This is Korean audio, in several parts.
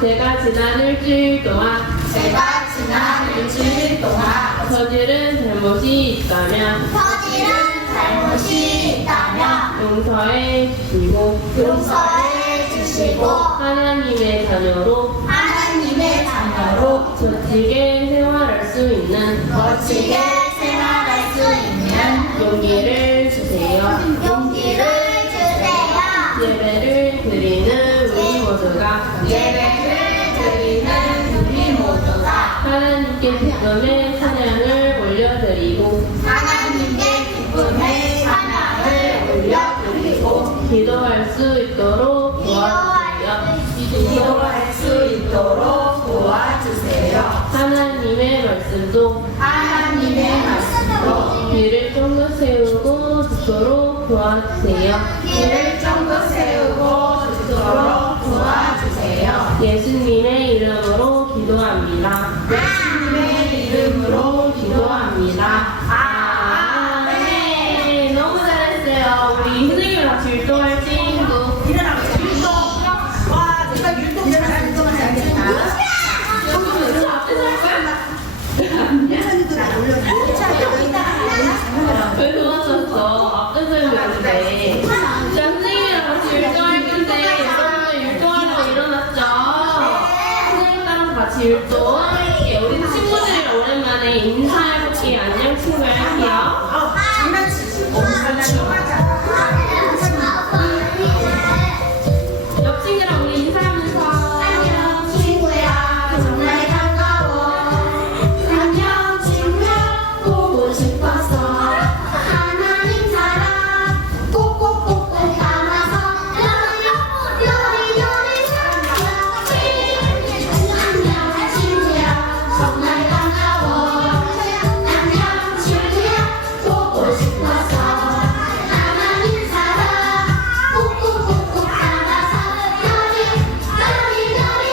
제가 지난 일주일 동안 저지른 잘못이 있다면 용서해 주시고 하나님의 자녀로 멋지게 생활할 수 있는 용기를 주세요. 예배를 드리는 우리 모두가 하나님께 기쁨의 찬양을 올려드리고 기도할 수 있도록 도와주세요. 하나님의 말씀도 귀를 쫑긋 세우고 듣도록 도와주세요. 예수님의 이름으로 기도합니다. 아멘. 너무 잘했어요. 우리 선생님이랑 같이 율동할 친구. 왜 도와줬어? 앞에서 했는데. 자, 선생님이랑 같이 율동할 건데, 여러분 율동하려고 일어났죠? 선생님이랑 같이 율동. 우리 친구들이랑 오랜만에 인사해볼게요. 안녕, 친구야. 할게요. 옆 친구랑 우리 인사하면서. 안녕, 친구야. 정말 반가워. 안녕, 친구야. 보고 싶었어. 하나님 사랑 꼭꼭꼭꼭 담아서 요리요리 안녕, 친구야. 정말 반가워. 안녕, 친구야. 보고 싶어서. 하나님 사랑 꼭꼭꼭꼭 담아서 요리요리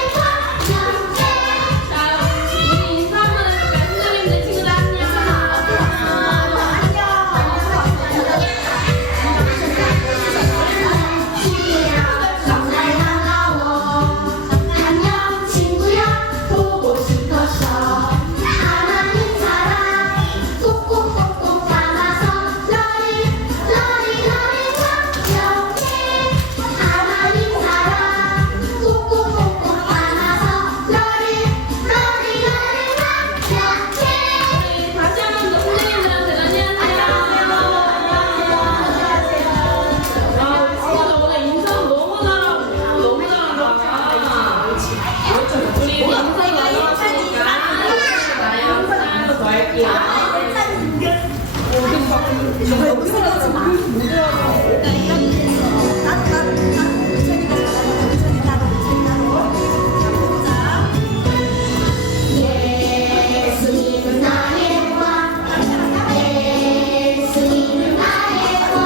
자, 우리 인사 한번 해볼까요? 선생님들, 친구들 안녕. 정말 반가워. 안녕, 친구야. 보고 싶었어. 하나님 사랑 꼭꼭꼭꼭 담아서 러리 완벽해. 하나님 사랑 꼭꼭꼭꼭 담아서 러리 완벽해. 다시 한 번 더 선생님들한테 안녕하세요. 친구들 오늘 인사 너무 잘하고 너무 잘한다. 우리 인사 많이 하시니까 나랑 사랑도 더 할게요. 예수님은 나의 왕, 예수님은 나의 왕,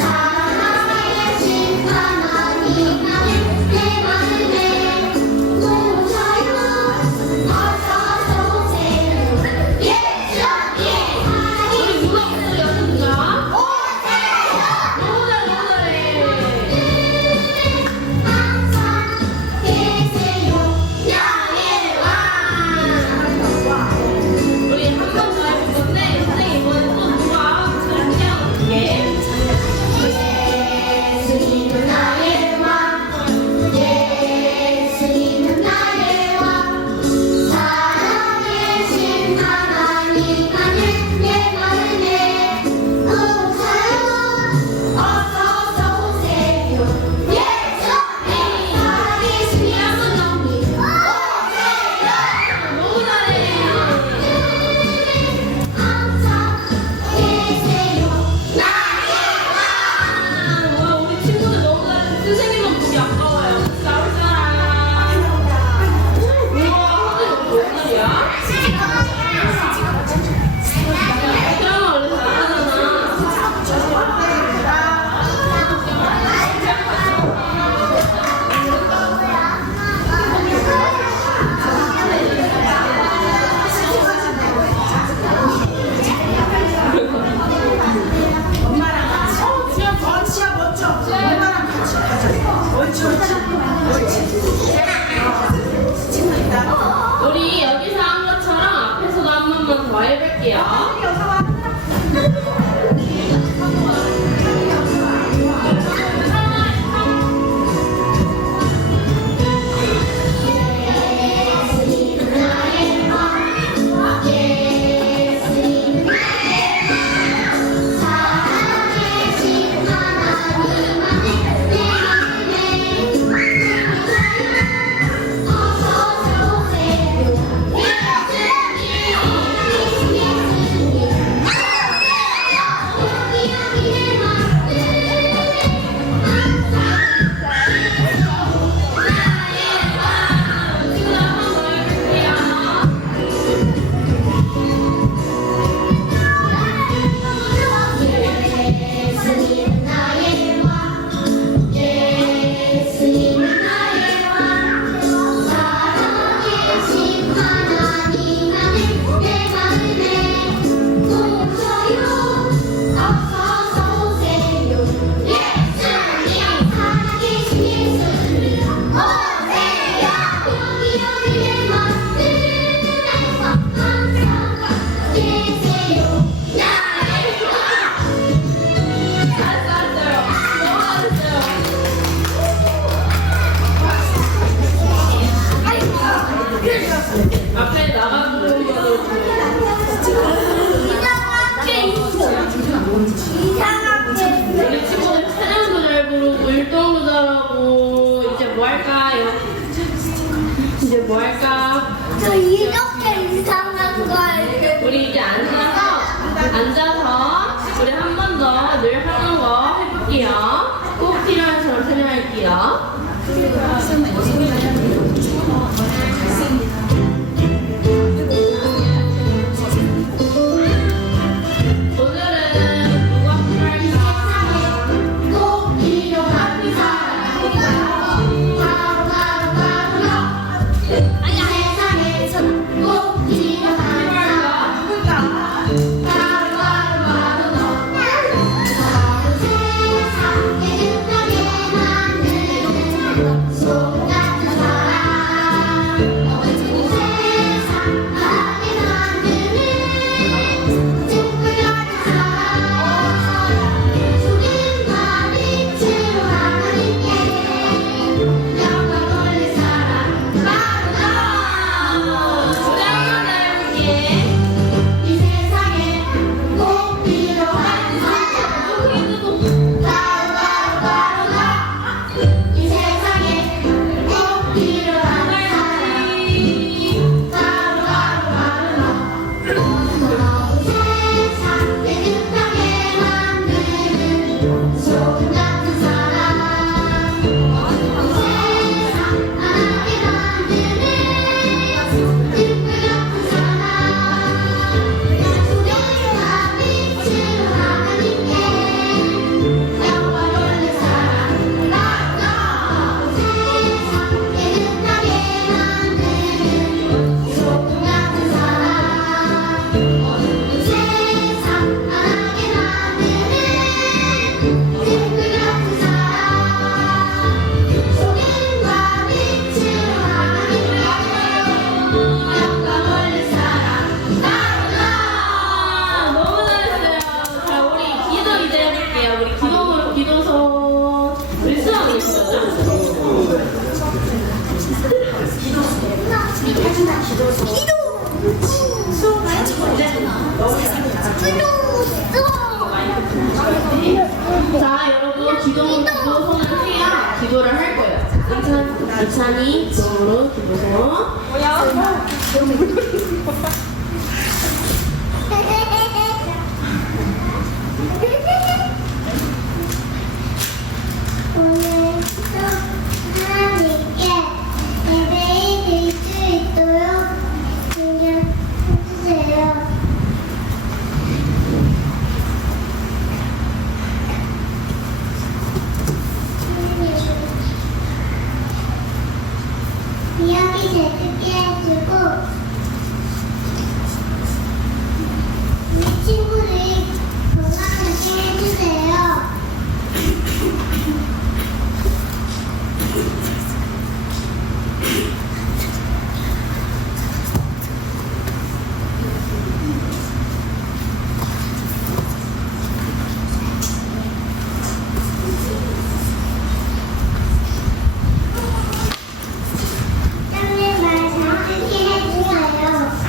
살아계신 하나님 내 마음에 놓쳐요. 어서 오세요. 예수님 우리 누가 오세요, 진짜? 너무 잘해. 항상 계세요. 나의 왕. 우리 한 번 더 해볼 건데 선생님 이번엔 또 누가 안녕. 예수님은 나의 왕, 예수님은 나의 왕, 살아계신 하나님 내 마음에 놓쳐요. 어서 오세요. 예수님 살아계신 하나님 오세요. 너무 잘해. 항상 계세요. 나의 왕. 와, 우리 친구들 너무 잘해. 선생님만 보기 아까워요. 나올 사람. 우와, 선생님 몇 살이야? 태연아 원래 잘하잖아. 엄마랑 같이. 지아 멋져. 엄마랑 같이 가자. 옳지. 뭐 할까? 저 이렇게 이상한 걸. 우리 이제 앉아서 우리 한 번 더 늘 하는 거 해볼게요. 꼭 필요한 점을 설명할게요. 오늘은 누가 필요할까? 꼭 필요한 사람. 아니 세상에서 꼭 필요한 사람. 우리 한번 더 해볼게. 이 세상에 꼭 필요한 사람. 이 세상에 꼭 필요한 사람. 세상 깨끗하게 만드는 손 같은 사람. 세상 환하게 만드는 촛불 같은 사람. 소리와 빛으로 하나님께 영광 돌릴 사람. 세상 깨끗하게 만드는 소금 같은 사람. 세상 환하게 만드는 촛불 같은 사람. 소금과 빛으로 하나님께 영광 돌릴 사람. 너무 잘했어요. 자, 우리 기도 이제 해볼게요. 우리 기도서. 우리 수학이 있었죠? 자, 여러분, 기도서는 해야 기도를 할 거예요. 이찬이, 기도로, 기도서. 오늘도 하나님께 예배에 드릴 수 있도록 인정해주세요. 기억이 되게 해주고 우리 친구들 건강하게 해주세요. 짱님 말 잘 듣게 해주세요.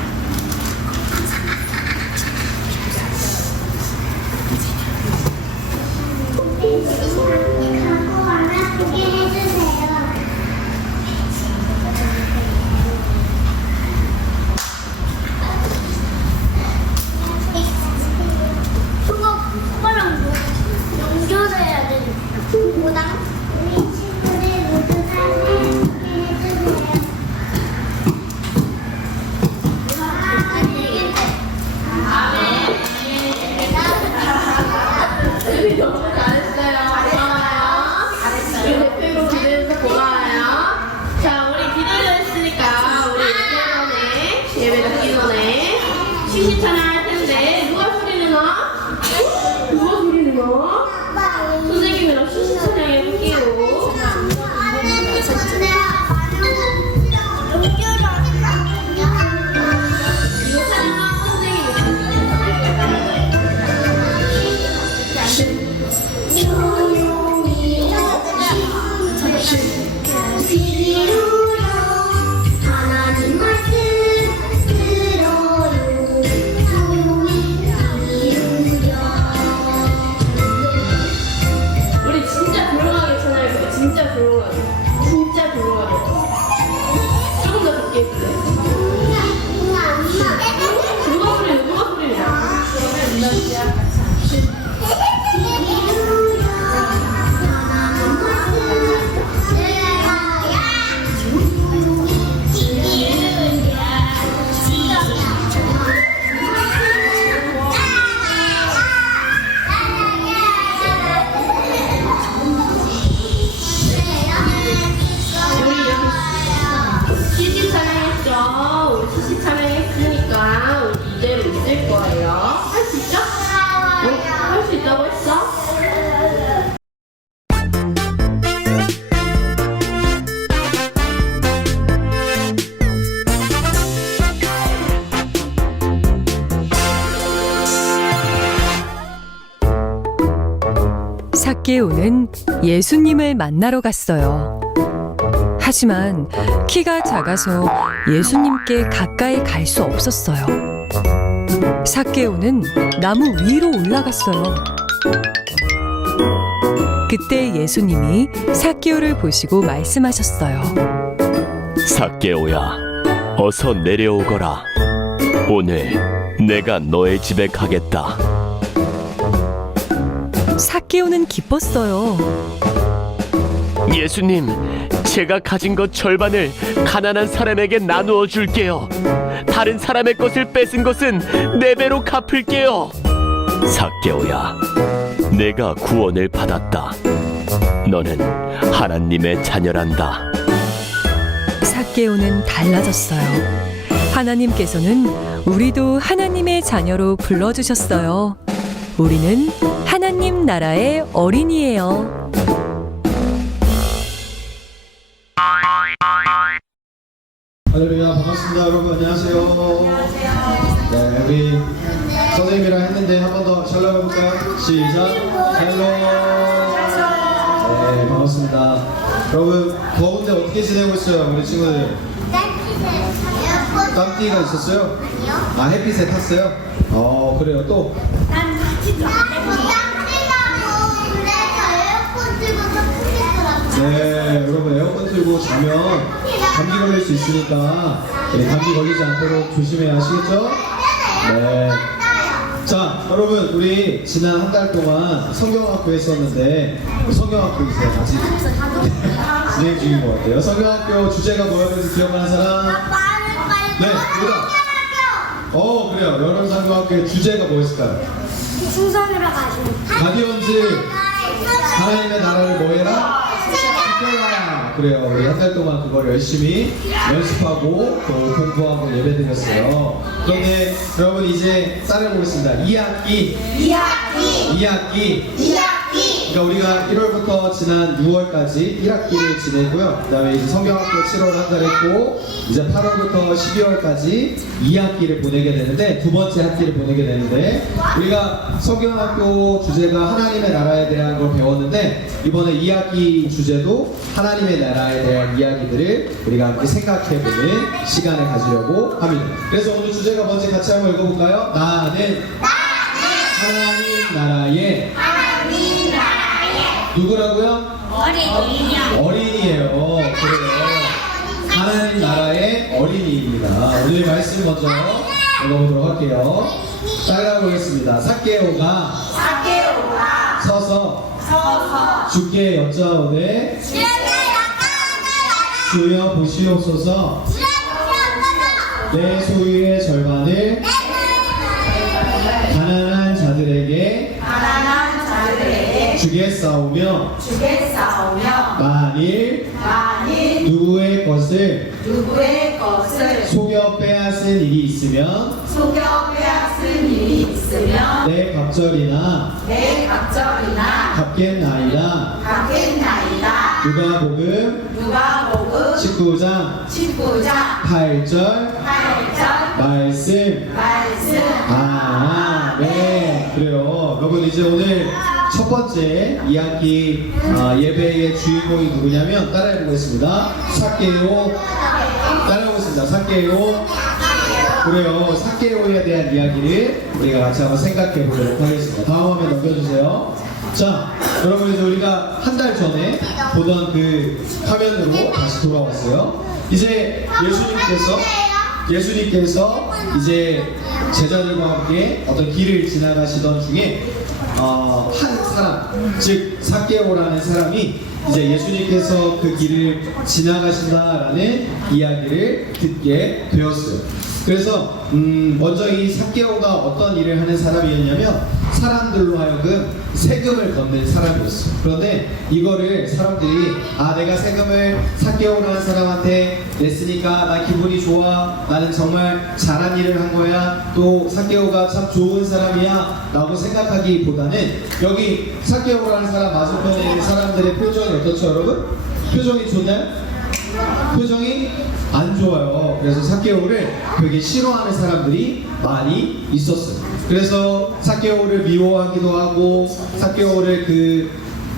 갖고 안 아프게 해주세요. 그거랑 연결해야 돼. 뭐랑? 우리 친구들 모두 다 행복해 해주세요. 우리 너무 잘했어요. 고마워요. 우리 대표로 기도해줘서 고마워요. 자, 우리 기도를 했으니까 우리 예배 듣기 전에 쉬시 찬양 할 텐데 누가 소리 내나? 누가 소리 내나? 선생님이랑 쉬시 찬양 해볼게요. 이거 찬양하고 선생님이 조용히 비로로 하나님 말씀 들어요. 조용히 비로요. 우리 진짜 조용하게 찬양해볼게요. 진짜 조용하게. 조금 더 어떻게 그래? 누가 소리야? 누가 소리야? 시시 촬영했죠? 우리 시시 촬영했으니까 우리 이대로 있을 거예요. 할 수 있죠? 할 수 있다고 했어? 삭개오는 예수님을 만나러 갔어요. 하지만 키가 작아서 예수님께 가까이 갈 수 없었어요. 삭개오는 나무 위로 올라갔어요. 그때 예수님이 삭개오를 보시고 말씀하셨어요. 삭개오야, 어서 내려오거라. 오늘 내가 너의 집에 가겠다. 삭개오는 기뻤어요. 예수님, 제가 가진 것 절반을 가난한 사람에게 나누어 줄게요. 다른 사람의 것을 뺏은 것은 4배로 갚을게요. 삭개오야, 내가 구원을 받았다. 너는 하나님의 자녀란다. 삭개오는 달라졌어요. 하나님께서는 우리도 하나님의 자녀로 불러주셨어요. 우리는 하나님 나라의 어린이예요. 할렐루야, 반갑습니다. 여러분 안녕하세요. 네, 우리 선생님이랑 했는데 한 번 더 샬롬 해볼까요? 시작. 샬롬. 네, 반갑습니다. 여러분 더운데 어떻게 지내고 있어요, 우리 친구들? 땀띠가 있었어요? 아, 햇빛에 탔어요? 그래요. 또? 네, 여러분 에어컨 틀고 자면 감기 걸릴 수 있으니까 감기 걸리지 않도록 조심해야 하시겠죠? 네. 자, 여러분 우리 지난 한 달 동안 성경학교 했었는데 성경학교 이제 아직 진행 중인 것 같아요. 성경학교 주제가 뭐였는지 기억나는 사람? 네, 뭐다? 그래요. 여름 성경학교의 주제가 뭐였을까요? 충성이라 가시는 가디언즈 하나님의 나라를 뭐해라? 지켜라. 그래요. 우리 한 달 동안 그걸 열심히 연습하고 또 공부하고 예배드렸어요. 그런데 여러분 이제 따라해보겠습니다. 2학기. 그러니까 우리가 1월부터 지난 6월까지 1학기를 지내고요. 그 다음에 이제 성경학교 7월 한 달 했고 이제 8월부터 12월까지 2학기를 보내게 되는데 두 번째 학기를 보내게 되는데 우리가 성경학교 주제가 하나님의 나라에 대한 걸 배웠는데 이번에 2학기 주제도 하나님의 나라에 대한 이야기들을 우리가 함께 생각해보는 시간을 가지려고 합니다. 그래서 오늘 주제가 뭔지 같이 한번 읽어볼까요? 나는 하나님 나라의 누구라고요? 어린이에요. 그래요. 하나님 나라의 어린이입니다. 오늘 말씀 먼저 읽어보도록 할게요. 따라하겠습니다. 삭개오가 서서 주께 여짜오되 주여 보시옵소서. 내 소유의 절반을 가난한 자들에게 주겠사오며 만일 누구의 것을 속여 빼앗은 일이 있으면 내 갑절이나 갚겠나이다. 누가복음 19장 8절 말씀. 네, 그래요. 여러분 이제 오늘 첫 번째 2학기 예배의 주인공이 누구냐면 따라해보겠습니다. 삭개오. 따라해보겠습니다. 삭개오. 그래요. 삭개오에 대한 이야기를 우리가 같이 한번 생각해 보도록 하겠습니다. 다음 화면 넘겨주세요. 자, 여러분 이제 우리가 한 달 전에 보던 그 화면으로 다시 돌아왔어요. 이제 예수님께서 이제 제자들과 함께 어떤 길을 지나가시던 중에 한 사람, 즉 삭개오라는 사람이 이제 예수님께서 그 길을 지나가신다라는 이야기를 듣게 되었어요. 그래서 먼저 이 삭개오가 어떤 일을 하는 사람이었냐면 사람들로 하여금 세금을 걷는 사람이었어요. 그런데 이거를 사람들이 내가 세금을 삭개오라는 사람한테 냈으니까 나 기분이 좋아, 나는 정말 잘한 일을 한 거야, 또 삭개오가 참 좋은 사람이야 라고 생각하기보다는 여기 삭개오라는 사람 맞은편에 있는 사람들의 표정이 어떻죠 여러분? 표정이 좋나요? 표정이 안 좋아요. 그래서 삭개오를 되게 싫어하는 사람들이 많이 있었어요. 그래서 삭개오를 미워하기도 하고 삭개오를 그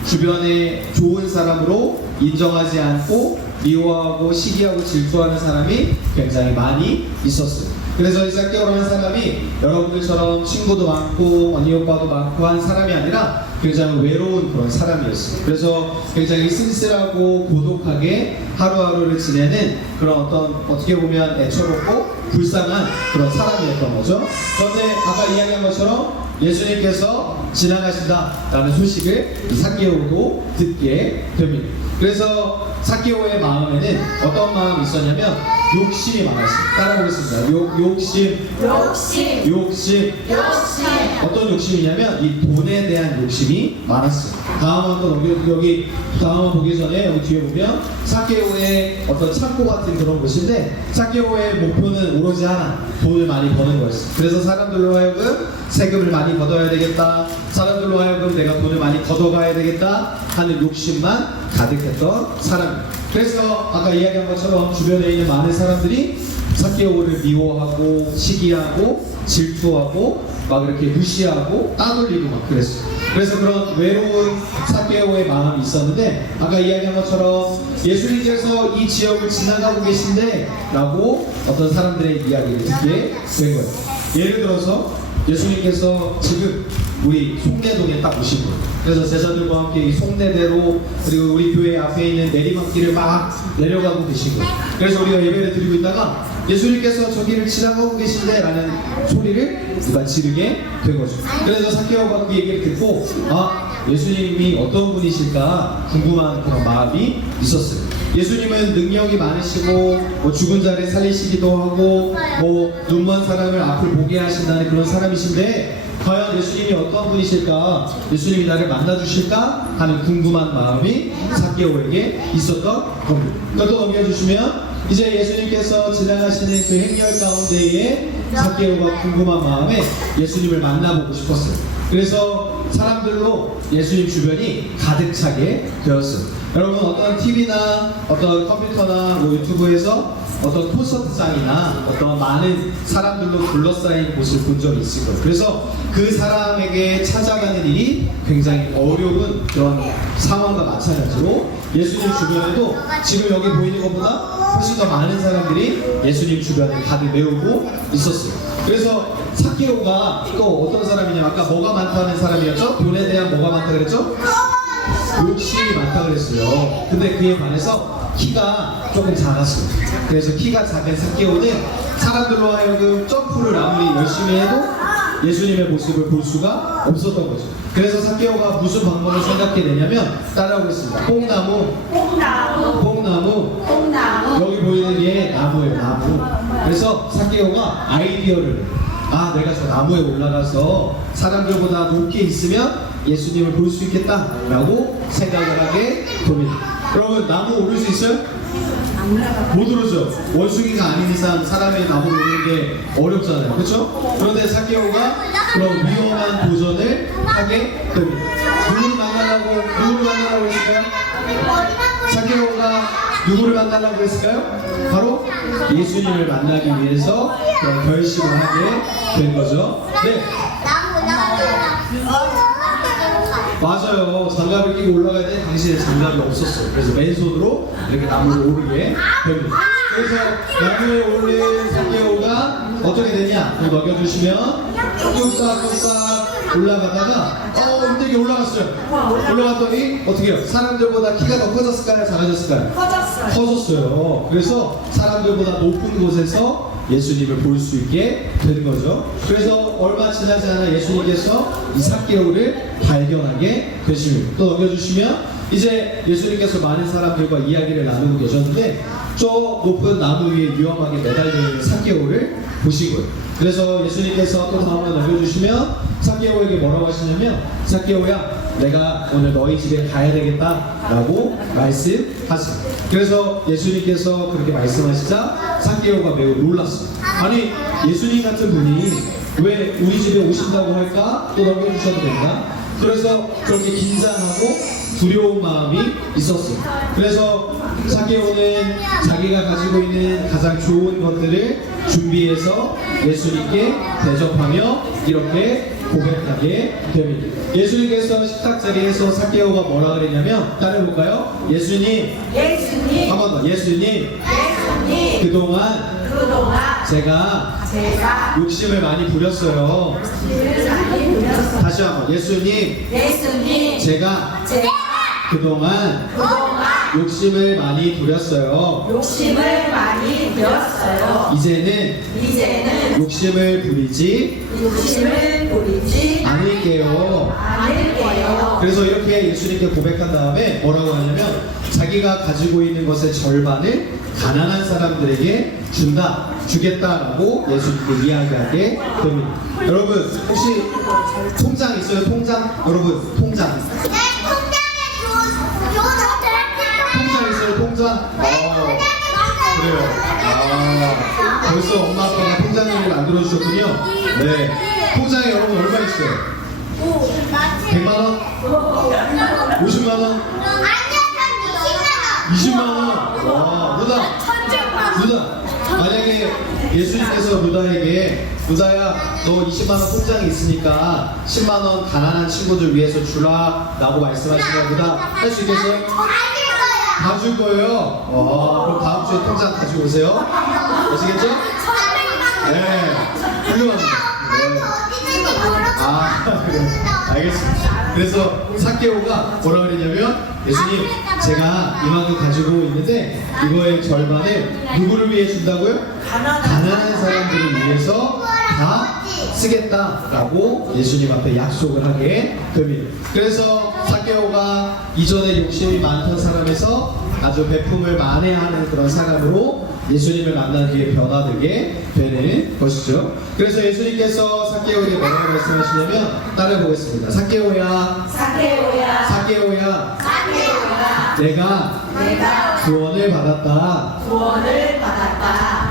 주변에 좋은 사람으로 인정하지 않고 미워하고 시기하고 질투하는 사람이 굉장히 많이 있었어요. 그래서 이 삭개오라는 사람이 여러분들처럼 친구도 많고 언니 오빠도 많고 한 사람이 아니라 굉장히 외로운 그런 사람이었어요. 그래서 굉장히 쓸쓸하고 고독하게 하루하루를 지내는 그런 어떻게 보면 애처롭고 불쌍한 그런 사람이었던 거죠. 그런데 아까 이야기한 것처럼 예수님께서 지나가신다라는 소식을 이 삭개오도 듣게 됩니다. 그래서 삭개오의 마음에는 어떤 마음이 있었냐면 욕심이 많았어요. 따라보겠습니다. 욕심. 어떤 욕심이냐면 이 돈에 대한 욕심이 많았어요. 다음 한번 보기 전에 여기 뒤에 보면 삭개오의 어떤 창고 같은 그런 곳인데 삭개오의 목표는 오로지 하나, 돈을 많이 버는 거였어요. 그래서 사람들로 하여금 세금을 많이 걷어야 되겠다, 사람들로 하여금 내가 돈을 많이 걷어가야 되겠다 하는 욕심만 가득했던 사람입니다. 그래서 아까 이야기한 것처럼 주변에 있는 많은 사람들이 삭개오를 미워하고 시기하고 질투하고 막 이렇게 무시하고 따돌리고 막 그랬어요. 그래서 그런 외로운 삭개오의 마음이 있었는데 아까 이야기한 것처럼 예수님께서 이 지역을 지나가고 계신데 라고 어떤 사람들의 이야기를 듣게 된 거예요. 예를 들어서 예수님께서 지금 우리 송내동에 딱 오신 거예요. 그래서 제자들과 함께 이 송내대로 그리고 우리 교회 앞에 있는 내리막길을 막 내려가고 계신 거예요. 그래서 우리가 예배를 드리고 있다가 예수님께서 저기를 지나가고 계신데 라는 소리를 누가 지르게 된 거죠. 그래서 삭개오가 그 얘기를 듣고 예수님이 어떤 분이실까 궁금한 그런 마음이 있었어요. 예수님은 능력이 많으시고 죽은 자를 살리시기도 하고 눈먼 사람을 앞을 보게 하신다는 그런 사람이신데 과연 예수님이 어떤 분이실까, 예수님이 나를 만나주실까 하는 궁금한 마음이 삭개오에게 있었던 겁니다. 또 넘겨주시면 이제 예수님께서 지나가시는 그 행렬 가운데에 삭개오가 궁금한 마음에 예수님을 만나보고 싶었어요. 그래서 사람들로 예수님 주변이 가득 차게 되었어요. 여러분 어떤 TV나 어떤 컴퓨터나 유튜브에서 어떤 콘서트장이나 어떤 많은 사람들로 둘러싸인 곳을 본 적이 있을 거예요. 그래서 그 사람에게 찾아가는 일이 굉장히 어려운 그런 상황과 마찬가지로 예수님 주변에도 지금 여기 보이는 것보다 훨씬 더 많은 사람들이 예수님 주변에 가득 메우고 있었어요. 그래서 삭개오가 또 어떤 사람이냐면 아까 뭐가 많다는 사람이었죠? 돈에 대한 뭐가 많다 그랬죠? 욕심이 많다 그랬어요. 근데 그에 반해서 키가 조금 작았어요. 그래서 키가 작은 삭개오는 사람들로 하여금 점프를 아무리 열심히 해도 예수님의 모습을 볼 수가 없었던 거죠. 그래서 삭개오가 무슨 방법을 생각해내냐면 따라오겠습니다. 뽕나무. 여기 보이는 게 나무예요. 나무. 그래서 삭개오가 아이디어를 내가 저 나무에 올라가서 사람들보다 높게 있으면 예수님을 볼 수 있겠다라고 생각을 하게 됩니다. 여러분 나무 오를 수 있어요? 못 오르죠. 원숭이가 아닌 이상 사람의 나무를 오르는 게 어렵잖아요. 그렇죠? 그런데 삭개오가 그런 위험한 도전을 하게 됩니다. 누구를 만나려고 했을까요? 삭개오가 누구를 만나려고 했을까요? 바로 예수님을 만나기 위해서 그런 결심을 하게 된 거죠. 네. 맞아요. 장갑을 끼고 올라가야 돼. 당신의 장갑이 없었어요. 그래서 맨손으로 이렇게 나무를 오르게 됩니다. 그래서 나무에 오른 삭개오가 어떻게 되냐? 넘겨주시면 뚝딱뚝딱 올라가다가 힘들게 올라갔어요. 올라갔더니 어떻게 해요? 사람들보다 키가 더 커졌을까요? 작아졌을까요? 커졌어요. 그래서 사람들보다 높은 곳에서 예수님을 볼 수 있게 되는 거죠. 그래서 얼마 지나지 않아 예수님께서 이 삭개오를 발견하게 되십니다. 또 넘겨주시면 이제 예수님께서 많은 사람들과 이야기를 나누고 계셨는데 저 높은 나무 위에 위험하게 매달려 있는 삭개오를 보시고요. 그래서 예수님께서 또 다음에 넘겨주시면 삭개오에게 뭐라고 하시냐면 삭개오야 내가 오늘 너희 집에 가야 되겠다 라고 말씀하십니다. 그래서 예수님께서 그렇게 말씀하시자 삭개오가 매우 놀랐어요. 아니 예수님 같은 분이 왜 우리 집에 오신다고 할까? 또 넘겨주셔도 됩니다. 그래서 그렇게 긴장하고 두려운 마음이 있었어요. 그래서 삭개오는 자기가 가지고 있는 가장 좋은 것들을 준비해서 예수님께 대접하며 이렇게 고백하게 됩니다. 예수님께서 식탁 자리에서 삭개오가 뭐라 그랬냐면 따라해볼까요? 예수님 한 번 더 예수님 그동안 제가 욕심을 많이 부렸어요. 다시 한번 예수님 제가 그동안 욕심을 많이 부렸어요. 이제는 욕심을 부리지 않을게요. 그래서 이렇게 예수님께 고백한 다음에 뭐라고 하냐면 자기가 가지고 있는 것의 절반을 가난한 사람들에게 주겠다라고 예수님께 이야기하게 됩니다. 여러분 혹시 통장 있어요? 통장? 여러분 통장 있어요? 통장? 그래요. 벌써 엄마 아빠가 통장을 만들어주셨군요. 네. 통장에 여러분 얼마 있어요? 100만원? 50만원? 20만원? 와, 루다. 만약에 예수님께서 루다에게 루다야 너 20만원 통장에 있으니까 10만원 가난한 친구들 위해서 주라 라고 말씀하시면 루다 할 수 있겠어요? 다 줄 거예요? 그럼 다음 주에 통장 가지고 오세요. 아시겠죠? 네. 훌륭합니다. 네. 그래요. 알겠습니다. 그래서 삭개오가 뭐라 그랬냐면 예수님 제가 이만큼 가지고 있는데 이거의 절반을 누구를 위해 준다고요? 가난한 사람들을 위해서 다 쓰겠다라고 예수님 앞에 약속을 하게 됩니다. 그래서 삭개오가 이전에 욕심이 많던 사람에서 아주 베품을 만회하는 그런 사람으로 예수님을 만난 뒤에 변화되게 되는 것이죠. 그래서 예수님께서 삭개오에게 뭐라고 말씀하시냐면 따라해보겠습니다. 삭개오야 내가 구원을 받았다.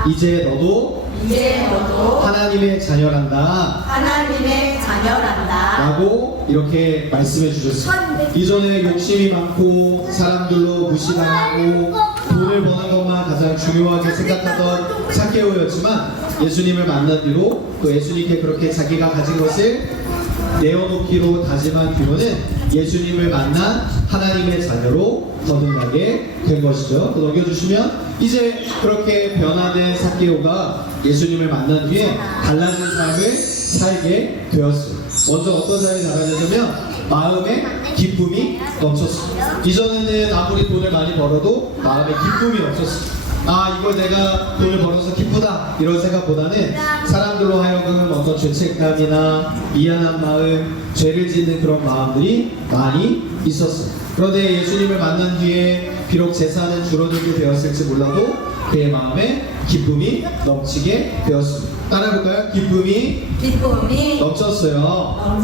이제 너도 하나님의 자녀란다. 라고 이렇게 말씀해 주셨습니다. 이전에 욕심이 많고 사람들로 무시당하고 돈을 버는 것만 가장 중요하게 생각하던 삭개오였지만 예수님을 만난 뒤로 또 예수님께 그렇게 자기가 가진 것을 내어놓기로 다짐한 뒤로는 예수님을 만난 하나님의 자녀로 거듭나게 된 것이죠. 또 넘겨주시면 이제 그렇게 변화된 삭개오가 예수님을 만난 뒤에 달라진 삶을 살게 되었어요. 먼저 어떤 삶이 달라졌냐면 마음에 기쁨이 넘쳤어요. 이전에는 아무리 돈을 많이 벌어도 마음에 기쁨이 없었어요. 이걸 내가 돈을 벌어서 기쁘다 이런 생각보다는 사람들로 하여금 어떤 죄책감이나 미안한 마음, 죄를 짓는 그런 마음들이 많이 있었어요. 그런데 예수님을 만난 뒤에 비록 재산은 줄어들게 되었을지 몰라도 그의 마음에 기쁨이 넘치게 되었습니다. 따라해볼까요? 기쁨이 넘쳤어요.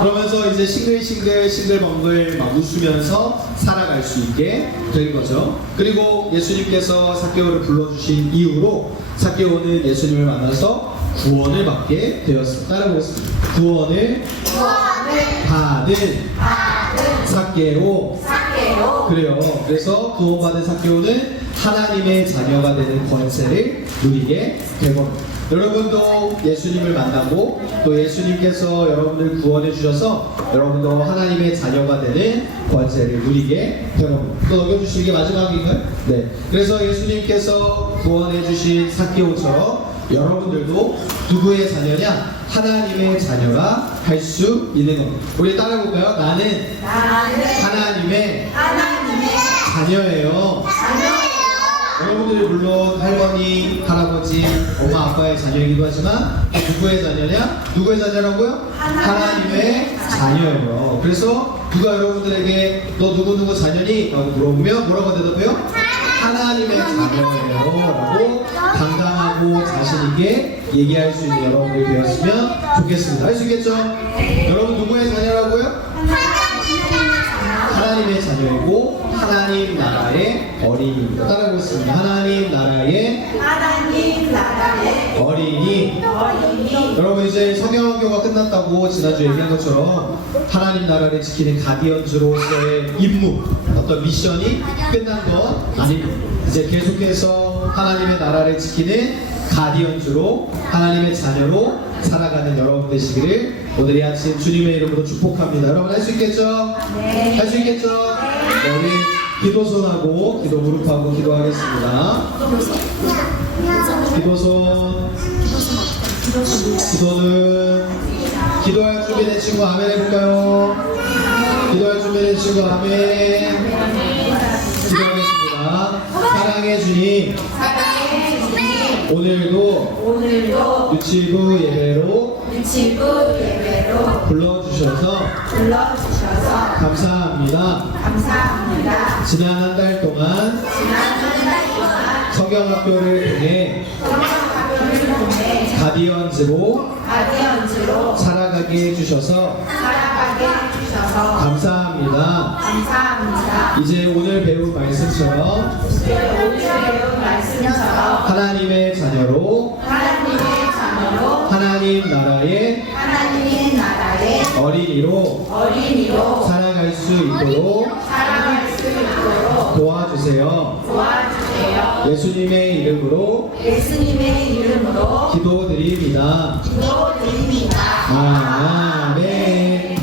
그러면서 이제 싱글벙글 막 웃으면서 살아갈 수 있게 된 거죠. 그리고 예수님께서 삭개오를 불러주신 이후로 삭개오는 예수님을 만나서 구원을 받게 되었습니다. 따라해보겠습니다. 구원을 받은 삭개오. 그래요. 그래서 구원받은 삭개오는 하나님의 자녀가 되는 권세를 누리게 된 겁니다. 여러분도 예수님을 만나고 또 예수님께서 여러분을 구원해 주셔서 여러분도 하나님의 자녀가 되는 권세를 누리게 된 겁니다. 또 넘겨주시는 게 마지막인가요? 네. 그래서 예수님께서 구원해 주신 삭개오처럼 여러분들도 누구의 자녀냐? 하나님의 자녀가 살아갈 수 있는 것. 우리 따라해볼까요? 나는 하나님의 자녀예요. 여러분들이 물론 할머니, 할아버지, 엄마, 아빠의 자녀이기도 하지만 누구의 자녀냐? 누구의 자녀라고요? 하나님의 자녀예요. 그래서 누가 여러분들에게 너 누구누구 자녀니? 라고 물어보면 뭐라고 대답해요? 하나님의 자녀예요 라고 당당하고 자신있게 얘기할 수 있는 여러분들이 되었으면 좋겠습니다. 할 수 있겠죠? 여러분 누구의 자녀라고요? 하나님의 자녀이고 하나님 나라의 어린이입니다. 따라해보겠습니다. 하나님 나라의 어린이. 여러분 이제 성경학교가 끝났다고 지난주 얘기한 것처럼 하나님 나라를 지키는 가디언즈로서의 임무, 어떤 미션이 끝난 건 아닙니다. 이제 계속해서 하나님의 나라를 지키는 가디언즈로 하나님의 자녀로 살아가는 여러분 되시기를 오늘 이 아침 주님의 이름으로 축복합니다. 여러분 할 수 있겠죠? 네. 할 수 있겠죠? 네, 우리 기도손하고 기도 무릎하고 기도하겠습니다. 기도는 기도할 준비된 친구 아멘 해볼까요? 기도할 준비된 친구 아멘. 기도하겠습니다. 사랑의 주님, 오늘도 유치부 예배로 불러주셔서 감사합니다. 지난 한 달 동안 성경학교를 통해 가디언즈로 살아가게 해주셔서 감사합니다. 이제 오늘 배운 말씀처럼 하나님의 자녀로 하나님 나라의 어린이로 살아갈 수 있도록 도와주세요. 예수님의 이름으로 기도드립니다. 아멘.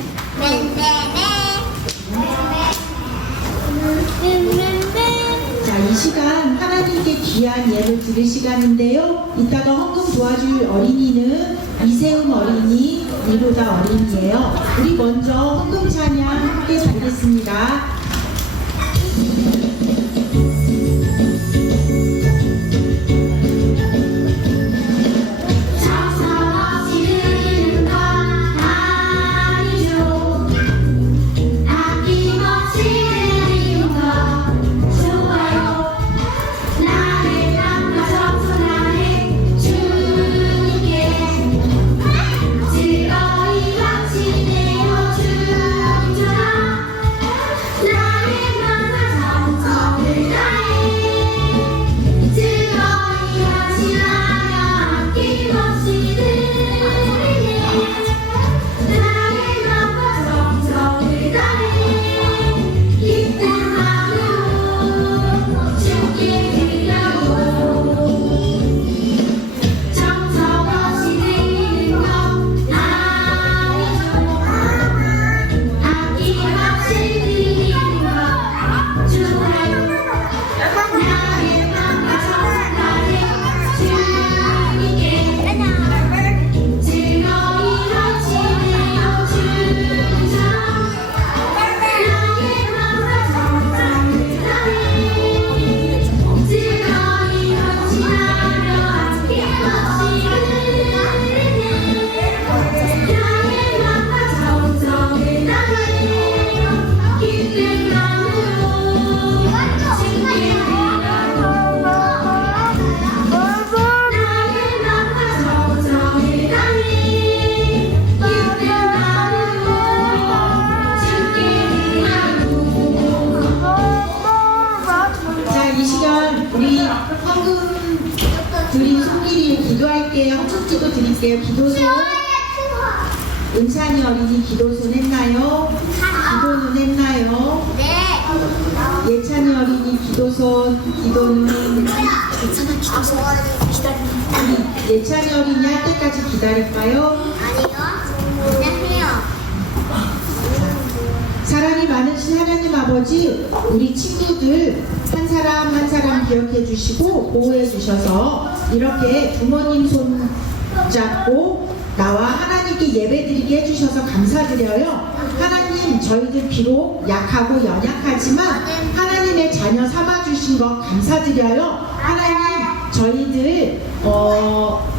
자, 이 시간 하나님께 귀한 예를 드릴 시간인데요. 이따가 헌금 도와줄 어린이는 이세움 어린이, 이로다 어린이에요. 우리 먼저 헌금 찬양 함께 드리겠습니다. 기도손 은찬이 어린이 기도손 했나요? 기도는 했나요? 네. 예찬이 어린이 기도손 기도는 괜찮아, 기도서 기다리는. 예찬이 어린이 할 때까지 기다릴까요? 아니요. 그냥 해요. 사랑이 많으신 하나님 아버지, 우리 친구들 한 사람 한 사람 기억해 주시고 보호해 주셔서 이렇게 부모님 손 잡고 나와 하나님께 예배드리게 해주셔서 감사드려요. 하나님, 저희들 비록 약하고 연약하지만 하나님의 자녀 삼아주신 것 감사드려요. 하나님, 저희들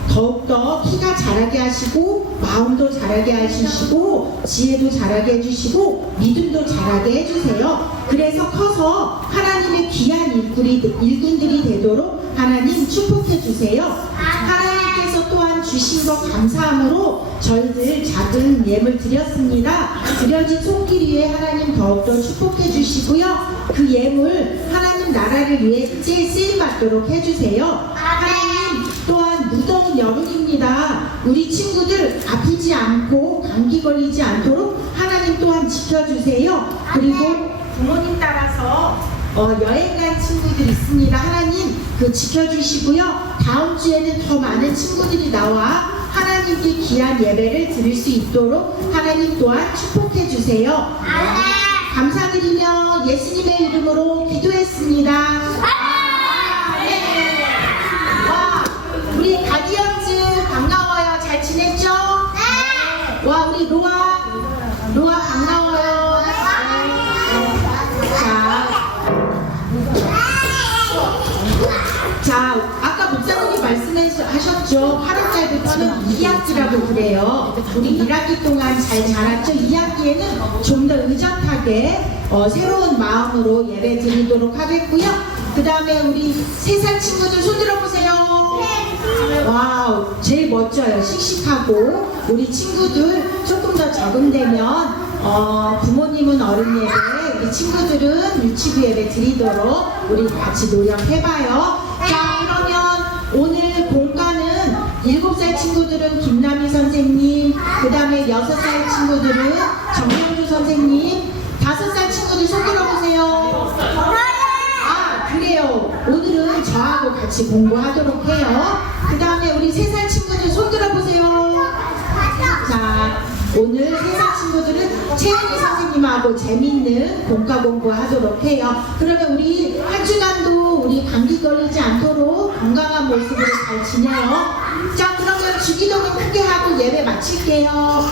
더욱더 키가 자라게 하시고 마음도 자라게 해주시고 지혜도 자라게 해주시고 믿음도 자라게 해주세요. 그래서 커서 하나님의 귀한 일꾼들이 되도록 하나님 축복해 주세요. 하나님께서 또한 주신 것 감사함으로 저희들 작은 예물 드렸습니다. 드려진 손길 위에 하나님 더욱더 축복해 주시고요. 그 예물 하나님 나라를 위해 쓰임 받도록 해주세요. 하나님, 또한 무더운 여름입니다. 우리 친구들 아프지 않고 감기 걸리지 않도록 하나님 또한 지켜주세요. 그리고 부모님 따라서 여행 간 친구들 있습니다. 하나님 그 지켜주시고요. 다음 주에는 더 많은 친구들이 나와 하나님께 귀한 예배를 드릴 수 있도록 하나님 또한 축복해 주세요. 감사드리며 예수님의 이름으로 기도했습니다. 와, 우리 가디언즈 반가워요. 잘 지냈죠? 와, 우리 로아 반가워요. 자, 아까 목사님이 말씀하셨죠. 8월달부터는 2학기라고 그래요. 우리 1학기 동안 잘 자랐죠. 2학기에는 좀 더 의젓하게 새로운 마음으로 예배 드리도록 하겠고요. 그 다음에 우리 3살 친구들 손 들어보세요. 와우, 제일 멋져요. 씩씩하고 우리 친구들 조금 더 적응되면 부모님은 어른 예배, 우리 친구들은 유치부 예배 드리도록 우리 같이 노력해봐요. 자, 그러면 오늘 공과는 7살 친구들은 김남희 선생님, 그 다음에 6살 친구들은 정명주 선생님, 5살 친구들 손 들어보세요. 아, 그래요. 오늘은 저하고 같이 공부하도록 해요. 그 다음에 우리 3살 친구들 손 들어보세요. 자, 오늘 3살 친구들은 채은이 선생님하고 재미있는 공과 공부하도록 해요. 그러면 우리 한 주간도 우리 감기 걸리지 않도록 건강한 모습으로 잘 지내요. 자, 그러면 주기도문 크게 하고 예배 마칠게요.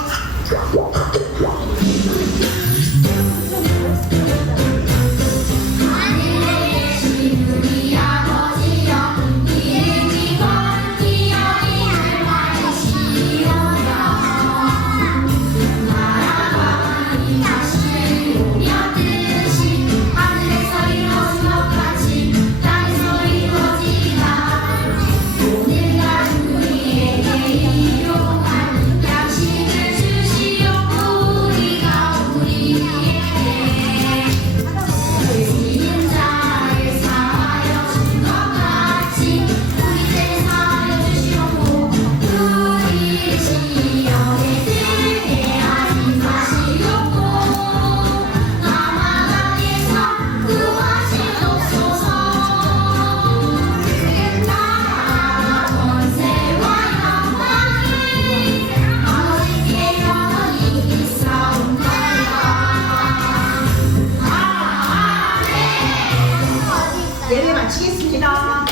예배 마치겠습니다.